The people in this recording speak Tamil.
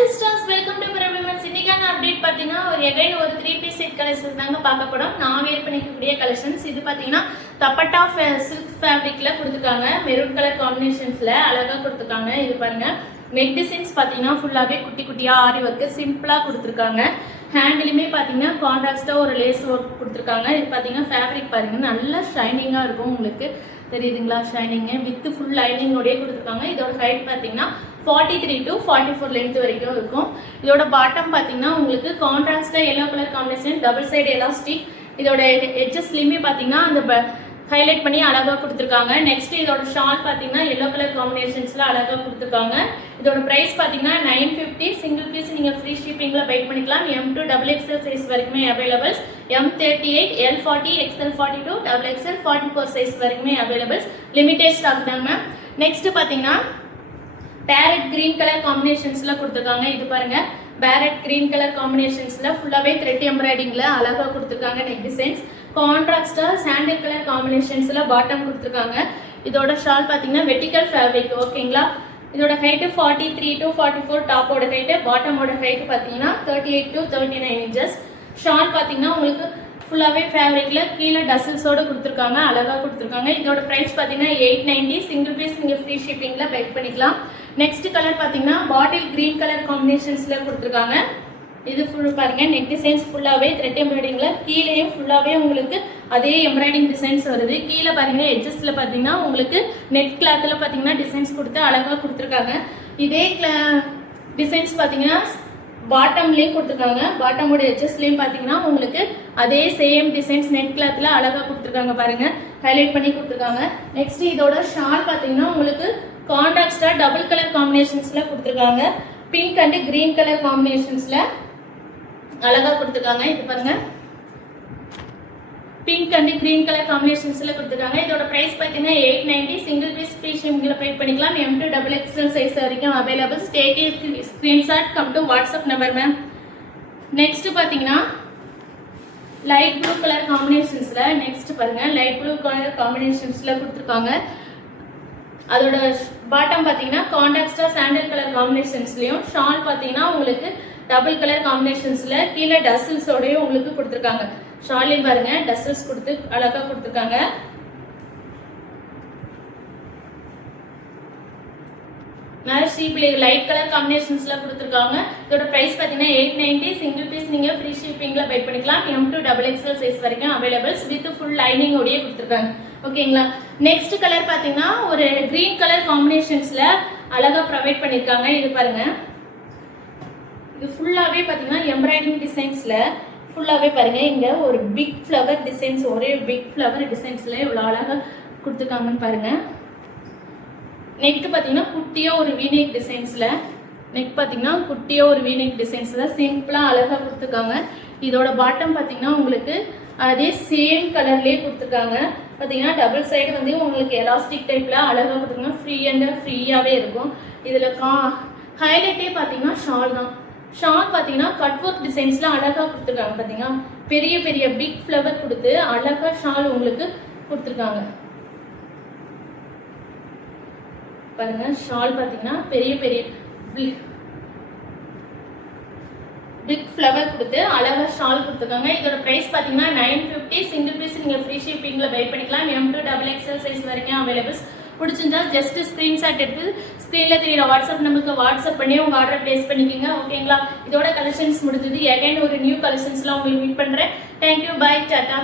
sisters, welcome to Parabiman's இன்னைக்கான அப்டேட் பாத்தீங்கன்னா ஒரு 3 piece set collections தாங்க பார்க்க போறோம். நான் வேர் பண்ணிக்கக்கூடிய கலெக்ஷன்ஸ் இது பாத்தீங்கன்னா தப்பட்டா silk fabricல கொடுத்திருக்காங்க. மெரூன் கலர் காம்பினேஷன்ஸ்ல அழகா கொடுத்திருக்காங்க. இது பாருங்க. நெக் டிசைன்ஸ் பாத்தீங்கன்னா ஃபுல்லாவே குட்டி குட்டியா ஆரி வர்க் சிம்பிளா கொடுத்திருக்காங்க. ஹேண்ட்லயுமே பாத்தீங்கன்னா கான்ட்ராஸ்டா ஒரு லேஸ் வர்க் கொடுத்திருக்காங்க. இது பாத்தீங்கன்னா ஃபேப்ரிக் பாருங்க நல்லா ஷைனிங்கா இருக்கும் உங்களுக்கு. தெரியுதுங்களா ஷைனிங் வித் ஃபுல் லைனிங் ஓடே கொடுத்திருக்காங்க. இதோட ஹைட் பாத்தீங்கன்னா 43 to 44 லென்த் வரைக்கும் இருக்கும். இதோட பாட்டம் பாத்தீங்கன்னா உங்களுக்கு கான்ட்ராஸ்டா yellow colour combination double side elastic. இதோட எட்ஜஸ்லயுமே பாத்தீங்கன்னா அந்த ஹைலைட் பண்ணி அழகா கொடுத்திருக்காங்க. நெக்ஸ்ட் இதோட ஷால் பாத்தீங்கன்னா yellow கலர் காம்பினேஷன்ஸ்ல அழகா கொடுத்திருக்காங்க. இதோட பிரைஸ் பாத்தீங்கன்னா 950. சிங்கிள் பீஸ் நீங்க ஃப்ரீ ஷிப்பிங்ல பை பண்ணிக்கலாம். M to XXL சைஸ் வரைக்குமே அவைலபிள்ஸ். M38, L40, XL42, XXL 44 size வரைக்குமே அவைலபிள்ஸ். லிமிடெட் ஸ்டாக் தாங்க. நெக்ஸ்ட் பாத்தீங்கன்னா பேரட் கிரீன் கலர் காம்பினேஷன்ஸ்ல கொடுத்திருக்காங்க. இது பாருங்க பேரட் கிரீன் கலர் காம்பினேஷன்ஸ்ல ஃபுல்லாவே த்ரெட் எம்ப்ராய்டிங்ல அழகா கொடுத்திருக்காங்க. நெக் டிசைன்ஸ் கான்ட்ராஸ்டா சாண்டல் கலர் காம்பினேஷன்ஸ்ல பாட்டம் கொடுத்திருக்காங்க. இதோட ஷால் பாத்தீங்கன்னா வெர்டிகல் ஃபேப்ரிக் ஓகேங்களா. இதோட ஹைட் 43 to 44 டாப்போட ஹைட் பாட்டமோட ஹைட் பாத்தீங்கன்னா 38 to 39 இன்ச்சஸ். ஷால் பாத்தீங்கன்னா உங்களுக்கு ஃபுல்லாவே ஃபேப்ரிக்ல கீழே டசல்ஸோட கொடுத்திருக்காங்க. அழகா கொடுத்திருக்காங்க. இதோட பிரைஸ் பாத்தீங்கன்னா 890. சிங்கிள் பீஸ் நீங்க ஃப்ரீ ஷிப்பிங்ல பை பண்ணிக்கலாம். நெக்ஸ்ட் கலர் பாத்தீங்கன்னா பாட்டில் கிரீன் கலர் காம்பினேஷன்ஸ்ல கொடுத்திருக்காங்க. இது ஃபுல் பாருங்க நெக் டிசைன்ஸ் ஃபுல்லாவே த்ரெட் எம்ப்ராய்டிங்ல கீழேயும் ஃபுல்லாவே உங்களுக்கு அதே எம்ப்ராய்டிங் டிசைன்ஸ் வருது. கீழே பாருங்க எட்ஜஸ்ல பாத்தீங்கன்னா உங்களுக்கு நெட் கிளாத்ல பாத்தீங்கன்னா டிசைன்ஸ் கொடுத்து அழகா கொடுத்திருக்காங்க. இதே டிசைன்ஸ் பாத்தீங்கன்னா பாட்டம்லயும் கொடுத்திருக்காங்க. பாட்டமோட எட்ஜஸ்லயும் பாத்தீங்கன்னா உங்களுக்கு அதே சேம் டிசைன்ஸ் நெட் கிளாத்ல அழகா கொடுத்திருக்காங்க. பாருங்க ஹைலைட் பண்ணி கொடுத்திருக்காங்க. நெக்ஸ்ட் இதோட ஷால் பாத்தீங்கன்னா உங்களுக்கு கான்ட்ராஸ்டா டபுள் கலர் காம்பினேஷன்ஸ்ல கொடுத்திருக்காங்க. பிங்க் அண்ட் கிரீன் கலர் காம்பினேஷன்ஸ்ல அழகா கொடுத்திருக்காங்க. இது பாருங்க பிங்க் அண்ட் கிரீன் கலர் காம்பினேஷன்ஸ்ல கொடுத்திருக்காங்க. இதோட பிரைஸ் பாத்தீங்கன்னா 890. சிங்கிள் பீஸ் ஃப்ரீ ஷிப்பிங்ல பை பண்ணிக்கலாம். M to XXL சைஸ் வரைக்கும் available. Take screenshot come to WhatsApp number ma'am. Next பாத்தீங்கன்னா லைட் ப்ளூ கலர் காம்பினேஷன்ஸ்ல நெக்ஸ்ட் பாருங்க லைட் ப்ளூ கலர் காம்பினேஷன்ஸ்ல கொடுத்திருக்காங்க. அதோட பாட்டம் பாத்தீங்கன்னா கான்ட்ராஸ்டா சாண்டல் கலர் காம்பினேஷன்ஸ்லயும் ஷால் பாத்தீங்கன்னா உங்களுக்கு டபுள் கலர் காம்பினேஷன்ஸ்ல கீழே டசல்ஸோடயும் உங்களுக்கு கொடுத்திருக்காங்க. ஷாலையும் பாருங்க டசல்ஸ் கொடுத்து அழகா கொடுத்திருக்காங்க. லைட் கலர் காம்பினேஷன்ஸ்ல கொடுத்திருக்காங்க. இதோட பிரைஸ் பாத்தீங்கன்னா 890. சிங்கிள் பீஸ் நீங்க ஃப்ரீ ஷிப்பிங்ல பை பண்ணிக்கலாம். M to XXL சைஸ் வரைக்கும் அவைலபிள்ஸ் வித் ஃபுல் லைனிங் ஓடே கொடுத்திருக்காங்க. ஓகேங்களா. நெக்ஸ்ட் கலர் பாத்தீங்கன்னா ஒரு கிரீன் கலர் காம்பினேஷன்ஸ்ல அழகா ப்ரொவைட் பண்ணிருக்காங்க. இது பாருங்க இது ஃபுல்லாவே பாத்தீங்கன்னா எம்ப்ராய்டிங் டிசைன்ஸ்ல ஃபுல்லாவே பாருங்க இங்க ஒரு பிக் ஃப்ளவர் டிசைன்ஸ் ஒரே பிக் ஃப்ளவர் டிசைன்ஸ்ல இவ்வளவு அழகா கொடுத்திருக்காங்கன்னு பாருங்க. நெக் பாத்தீங்கன்னா குட்டியா ஒரு வீநெக் டிசைன்ஸ்ல நெக் பாத்தீங்கன்னா குட்டியா ஒரு வீநெக் டிசைன்ஸ்ல சிம்பிளா அழகா கொடுத்திருக்காங்க. இதோட பாட்டம் பாத்தீங்கன்னா உங்களுக்கு அதே சேம் கலர்லயே கொடுத்திருக்காங்க. பாத்தீங்கன்னா டபுள் சைடு வந்து உங்களுக்கு எலாஸ்டிக் டைப்ல அழகா கொடுத்திருக்காங்க. ஃப்ரீ அண்ட் ஃப்ரீயாவே இருக்கும். இதுல ஹைலைட்டே பாத்தீங்கன்னா ஷால் தான். ஷால் பாத்தீங்கன்னா கட் ஒர்க் டிசைன்ஸ்ல அழகா கொடுத்திருக்காங்க. பாத்தீங்கன்னா பெரிய பெரிய பிக் ஃப்ளவர் கொடுத்து அழகா ஷால் உங்களுக்கு கொடுத்திருக்காங்க. பாருங்க ஷால் பாத்தீங்கன்னா பெரிய பெரிய பிக் ஃப்ளவர் கொடுத்து அழகா ஷால் கொடுத்திருக்காங்க. இதோட பிரைஸ் பாத்தீங்கன்னா 950. சிங்கிள் பீஸ் நீங்க ஃப்ரீ ஷிப்பிங்ல பை பண்ணிக்கலாம். M to XXL சைஸ் வரைக்கும் அவைலபிள்ஸ். பிடிச்சிருந்தா ஜஸ்ட் ஸ்கிரீன்ஷாட் எடுத்து ஸ்கிரீன்ல தெரியுற வாட்ஸ்அப் நம்பருக்கு வாட்ஸ்அப் பண்ணி உங்க ஆர்டர் பிளேஸ் பண்ணிக்கோங்க. ஓகேங்களா. இதோட கலெக்ஷன்ஸ் முடிஞ்சது. அகைன் ஒரு நியூ கலெக்ஷன்ஸ்லாம் உங்களுக்கு மீட் பண்றேன். Thank you bye Tata.